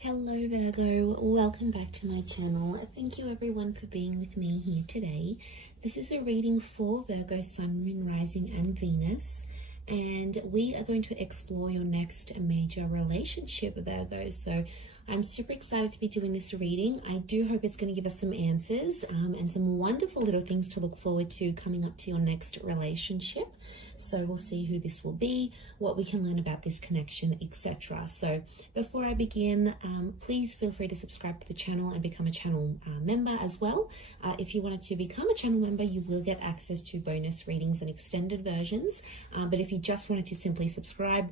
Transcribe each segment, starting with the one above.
Hello Virgo, welcome back to my channel. Thank you everyone for being with me here today. This is a reading for Virgo, Sun, Moon, Rising and Venus, and we are going to explore your next major relationship, Virgo. So I'm super excited to be doing this reading. I do hope it's going to give us some answers and some wonderful little things to look forward to coming up to your next relationship. So we'll see who this will be, what we can learn about this connection, etc. So before I begin, please feel free to subscribe to the channel and become a channel member as well. If you wanted to become a channel member, you will get access to bonus readings and extended versions. But if you just wanted to simply subscribe,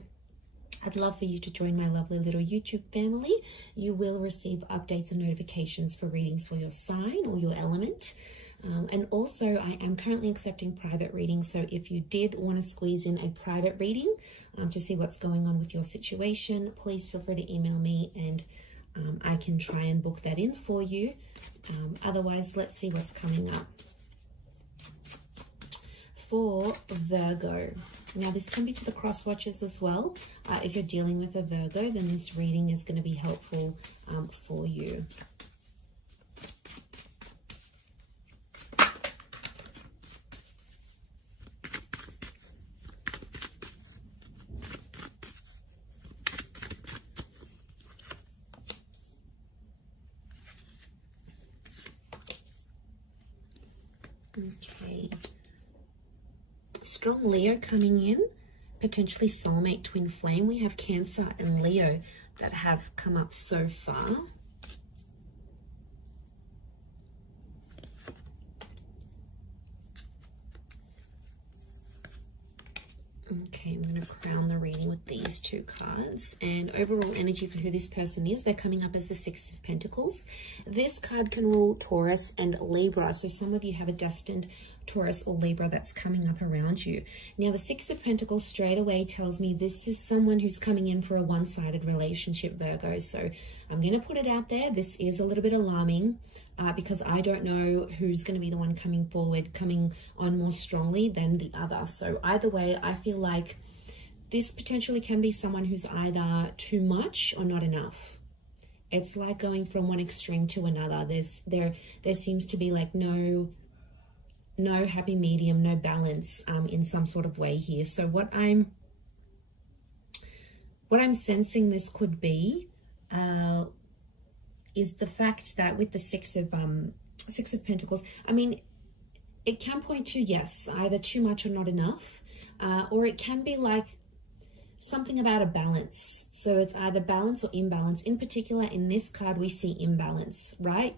I'd love for you to join my lovely little YouTube family. You will receive updates and notifications for readings for your sign or your element. And also, I am currently accepting private readings. So if you did want to squeeze in a private reading to see what's going on with your situation, please feel free to email me and I can try and book that in for you. Otherwise, let's see what's coming up for Virgo. Now, this can be to the cross watchers as well. If you're dealing with a Virgo, then this reading is going to be helpful for you. Okay. Strong Leo coming in, potentially soulmate twin flame. We have Cancer and Leo that have come up so far. Okay, I'm going to crown the reading with these two cards. And overall energy for who this person is, they're coming up as the Six of Pentacles. This card can rule Taurus and Libra. So some of you have a destined Taurus or Libra that's coming up around you. Now, the Six of Pentacles straight away tells me this is someone who's coming in for a one-sided relationship, Virgo. So I'm going to put it out there. This is a little bit alarming. Because I don't know who's going to be the one coming forward, coming on more strongly than the other. So either way, I feel like this potentially can be someone who's either too much or not enough. It's like going from one extreme to another. There seems to be like no happy medium, no balance in some sort of way here. So what I'm sensing this could be is the fact that with the Six of Pentacles, I mean, it can point to, yes, either too much or not enough, or it can be like something about a balance. So it's either balance or imbalance. In particular, in this card, we see imbalance, right?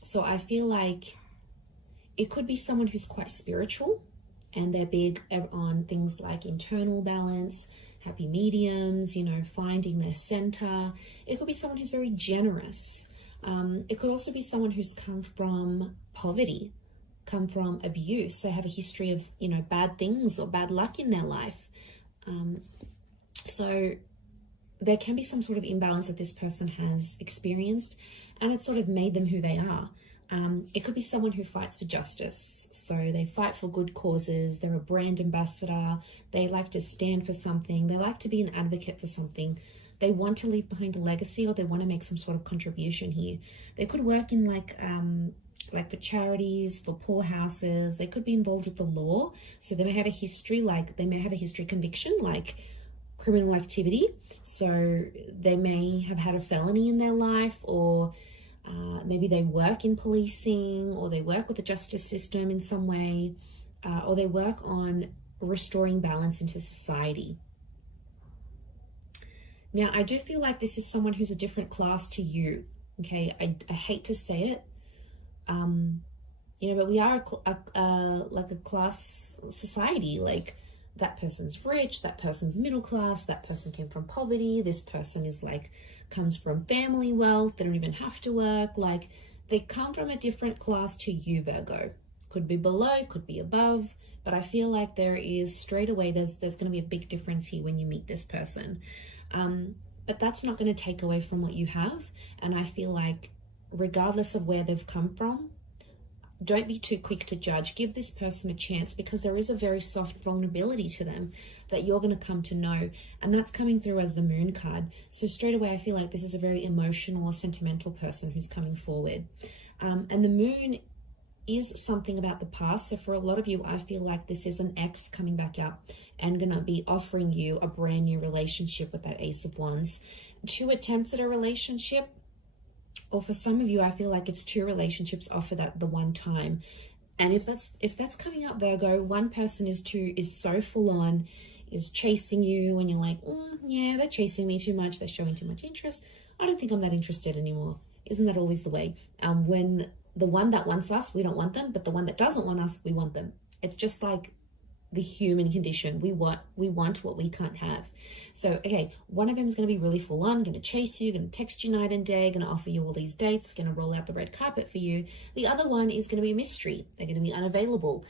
So I feel like it could be someone who's quite spiritual and they're big on things like internal balance, happy mediums, you know, finding their center. It could be someone who's very generous. It could also be someone who's come from poverty, come from abuse. They have a history of, you know, bad things or bad luck in their life. So there can be some sort of imbalance that this person has experienced, and it's sort of made them who they are. It could be someone who fights for justice. So they fight for good causes. They're a brand ambassador. They like to stand for something. They like to be an advocate for something. They want to leave behind a legacy, or they want to make some sort of contribution here. They could work in like for charities, for poor houses. They could be involved with the law. So they may have a history, conviction, like criminal activity. So they may have had a felony in their life, or maybe they work in policing, or they work with the justice system in some way, or they work on restoring balance into society. Now, I do feel like this is someone who's a different class to you, okay? I hate to say it, you know, but we are like a class society. Like, that person's rich, that person's middle class, that person came from poverty, this person is like, comes from family wealth, they don't even have to work. Like, they come from a different class to you, Virgo. Could be below, could be above, but I feel like there is straight away, there's going to be a big difference here when you meet this person. But that's not going to take away from what you have. And I feel like regardless of where they've come from, don't be too quick to judge. Give this person a chance, because there is a very soft vulnerability to them that you're going to come to know. And that's coming through as the Moon card. So straight away, I feel like this is a very emotional or sentimental person who's coming forward. And the Moon is something about the past. So for a lot of you, I feel like this is an ex coming back up and going to be offering you a brand new relationship with that Ace of Wands. 2 attempts at a relationship. Or for some of you, I feel like it's 2 relationships offered at the one time. And if that's coming up, Virgo, one person is so full on, is chasing you, and you're like, yeah, they're chasing me too much, they're showing too much interest. I don't think I'm that interested anymore. Isn't that always the way? When the one that wants us, we don't want them, but the one that doesn't want us, we want them. It's just like the human condition. We want what we can't have. So, okay, one of them is going to be really full on, going to chase you, going to text you night and day, going to offer you all these dates, going to roll out the red carpet for you. The other one is going to be a mystery. They're going to be unavailable.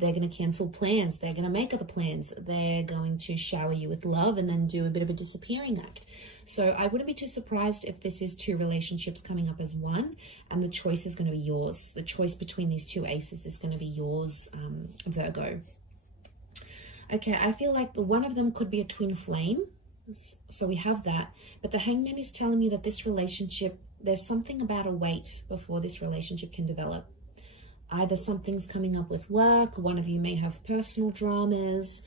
They're going to cancel plans. They're going to make other plans. They're going to shower you with love and then do a bit of a disappearing act. So I wouldn't be too surprised if this is 2 relationships coming up as one, and the choice is going to be yours. The choice between these 2 aces is going to be yours, Virgo. Okay, I feel like one of them could be a twin flame. So we have that. But the Hangman is telling me that this relationship, there's something about a wait before this relationship can develop. Either something's coming up with work, one of you may have personal dramas,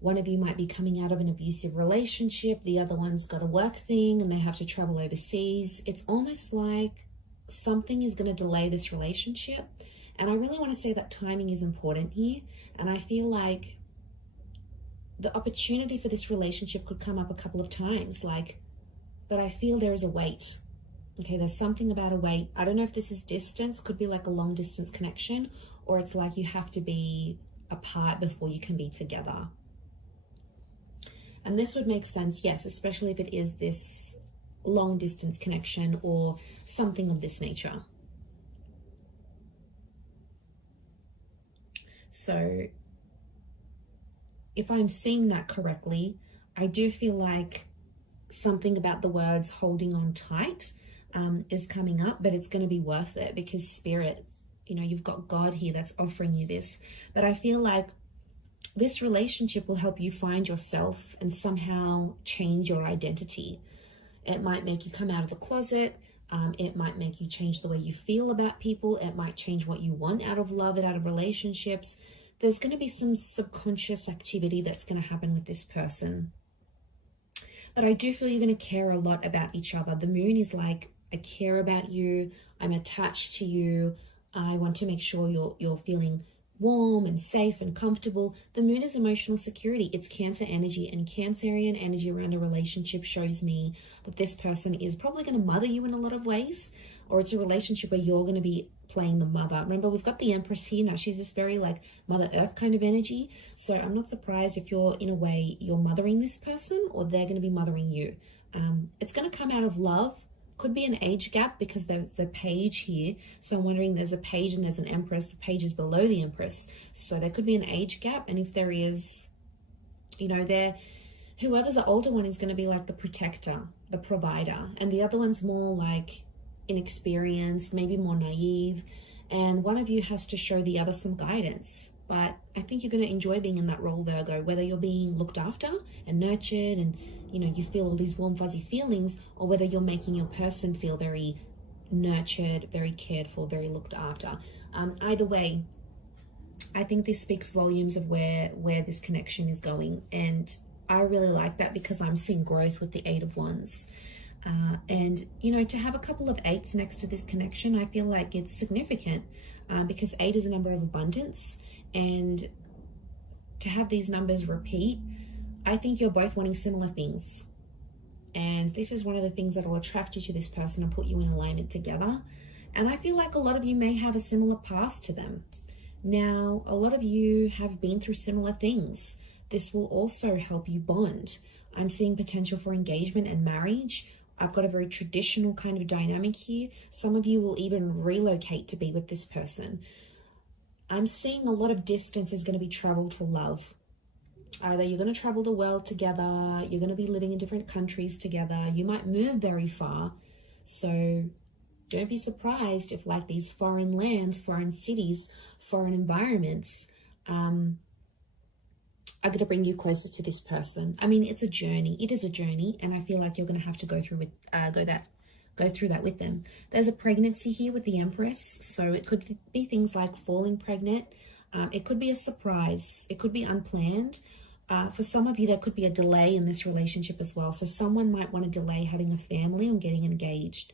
one of you might be coming out of an abusive relationship, the other one's got a work thing and they have to travel overseas. It's almost like something is going to delay this relationship. And I really want to say that timing is important here. And I feel like the opportunity for this relationship could come up a couple of times, but I feel there is a wait. Okay, there's something about a wait. I don't know if this is distance, could be like a long distance connection, or it's like you have to be apart before you can be together. And this would make sense, yes, especially if it is this long distance connection or something of this nature. So if I'm seeing that correctly, I do feel like something about the words holding on tight is coming up, but it's going to be worth it because Spirit, you've got God here that's offering you this. But I feel like this relationship will help you find yourself and somehow change your identity. It might make you come out of the closet. It might make you change the way you feel about people. It might change what you want out of love and out of relationships. There's going to be some subconscious activity that's going to happen with this person. But I do feel you're going to care a lot about each other. The Moon is like, I care about you. I'm attached to you. I want to make sure you're feeling warm and safe and comfortable. The Moon is emotional security. It's Cancer energy, and Cancerian energy around a relationship shows me that this person is probably going to mother you in a lot of ways, or it's a relationship where you're going to be playing the mother. Remember, we've got the Empress here now. She's this very like Mother Earth kind of energy. So I'm not surprised if you're, in a way, you're mothering this person or they're going to be mothering you. It's going to come out of love. Could be an age gap because there's the Page here. So I'm wondering, there's a Page and there's an Empress. The Page is below the Empress. So there could be an age gap. And if there is, whoever's the older one is going to be like the protector, the provider. And the other one's more like inexperienced, maybe more naive, and one of you has to show the other some guidance. But I think you're going to enjoy being in that role, Virgo, whether you're being looked after and nurtured and you feel all these warm fuzzy feelings, or whether you're making your person feel very nurtured, very cared for, very looked after. Either way, I think this speaks volumes of where this connection is going, and I really like that because I'm seeing growth with the 8 of Wands. And to have a couple of 8s next to this connection, I feel like it's significant because 8 is a number of abundance, and to have these numbers repeat, I think you're both wanting similar things. And this is one of the things that will attract you to this person and put you in alignment together. And I feel like a lot of you may have a similar past to them. Now, a lot of you have been through similar things. This will also help you bond. I'm seeing potential for engagement and marriage. I've got a very traditional kind of dynamic here. Some of you will even relocate to be with this person. I'm seeing a lot of distance is going to be traveled for love. Either you're going to travel the world together, you're going to be living in different countries together, you might move very far. So Don't be surprised if like these foreign lands, foreign cities, foreign environments are going to bring you closer to this person. I mean, it's a journey. It is a journey, and I feel like you're going to have to go through that with them. There's a pregnancy here with the Empress, so it could be things like falling pregnant. It could be a surprise. It could be unplanned. For some of you, there could be a delay in this relationship as well. So someone might want to delay having a family or getting engaged.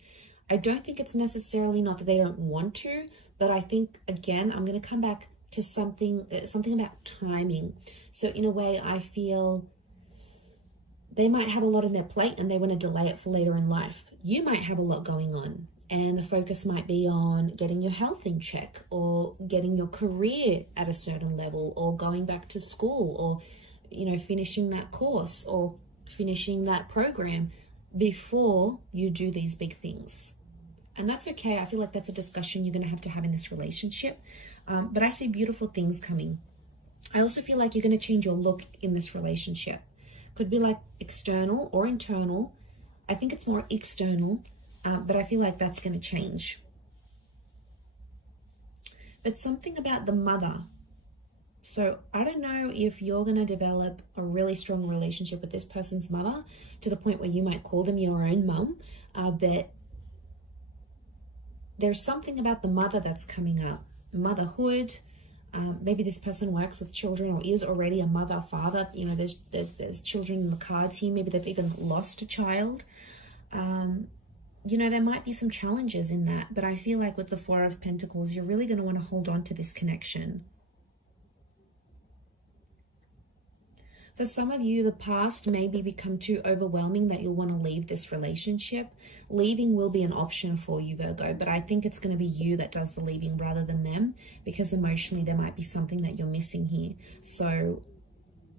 I don't think it's necessarily not that they don't want to, but I think, again, I'm going to come back to something about timing. So in a way, I feel they might have a lot on their plate and they want to delay it for later in life. You might have a lot going on, and the focus might be on getting your health in check, or getting your career at a certain level, or going back to school, or, you know, finishing that course or finishing that program before you do these big things. And that's okay. I feel like that's a discussion you're going to have in this relationship. But I see beautiful things coming. I also feel like you're going to change your look in this relationship. Could be like external or internal. I think it's more external, but I feel like that's going to change. But something about the mother. So I don't know if you're going to develop a really strong relationship with this person's mother to the point where you might call them your own mum, but there's something about the mother that's coming up. Motherhood. Maybe this person works with children or is already a mother, father. You know, there's children in the cards here. Maybe they've even lost a child. You know, there might be some challenges in that, but I feel like with the Four of Pentacles, you're really going to want to hold on to this connection. For some of you, the past may become too overwhelming that you'll want to leave this relationship. Leaving will be an option for you, Virgo, but I think it's going to be you that does the leaving rather than them, because emotionally there might be something that you're missing here. So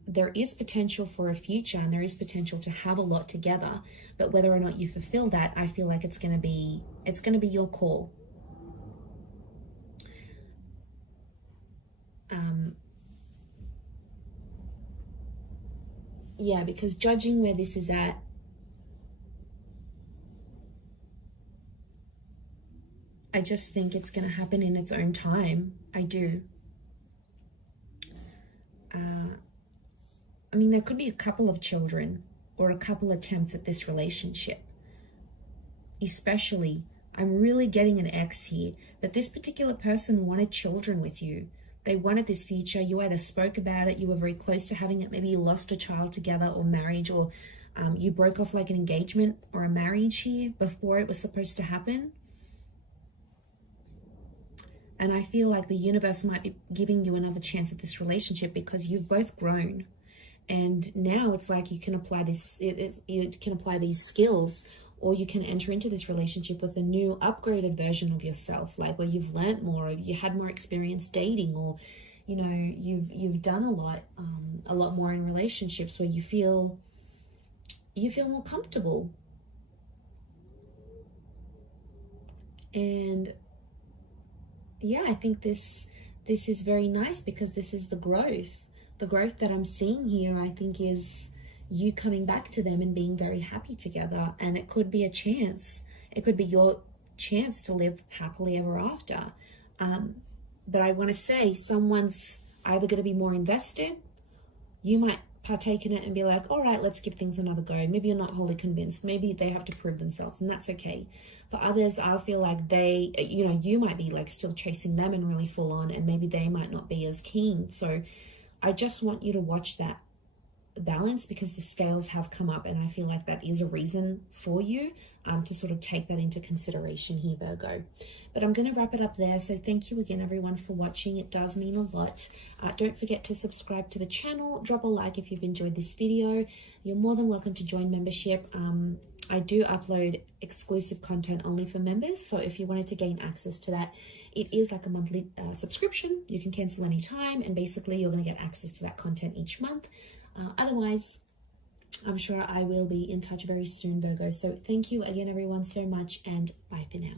there is potential for a future, and there is potential to have a lot together, but whether or not you fulfill that, I feel like it's going to be your call. Yeah, because judging where this is at, I just think it's going to happen in its own time. I do. I mean, there could be a couple of children or a couple attempts at this relationship. Especially, I'm really getting an X here, but this particular person wanted children with you. They wanted this future. You either spoke about it, you were very close to having it, maybe you lost a child together, or marriage, or you broke off like an engagement or a marriage here before it was supposed to happen. And I feel like the universe might be giving you another chance at this relationship because you've both grown. And now it's like you can apply you can apply these skills, or you can enter into this relationship with a new upgraded version of yourself, like where you've learnt more, or you had more experience dating, or, you know, you've done a lot more in relationships where you feel more comfortable. And yeah, I think this is very nice, because this is the growth. The growth that I'm seeing here, I think, is you coming back to them and being very happy together. And it could be a chance. It could be your chance to live happily ever after. But I want to say someone's either going to be more invested. You might partake in it and be like, all right, let's give things another go. Maybe you're not wholly convinced. Maybe they have to prove themselves, and that's okay. For others, I feel like they, you know, you might be like still chasing them and really full on, and maybe they might not be as keen. So I just want you to watch that balance, because the scales have come up, and I feel like that is a reason for you to sort of take that into consideration here, Virgo. But I'm going to wrap it up there. So thank you again, everyone, for watching. It does mean a lot. Don't forget to subscribe to the channel. Drop a like if you've enjoyed this video. You're more than welcome to join membership. I do upload exclusive content only for members, so if you wanted to gain access to that, it is like a monthly subscription. You can cancel anytime, and basically you're going to get access to that content each month. Otherwise, I'm sure I will be in touch very soon, Virgo. So thank you again, everyone, so much, and bye for now.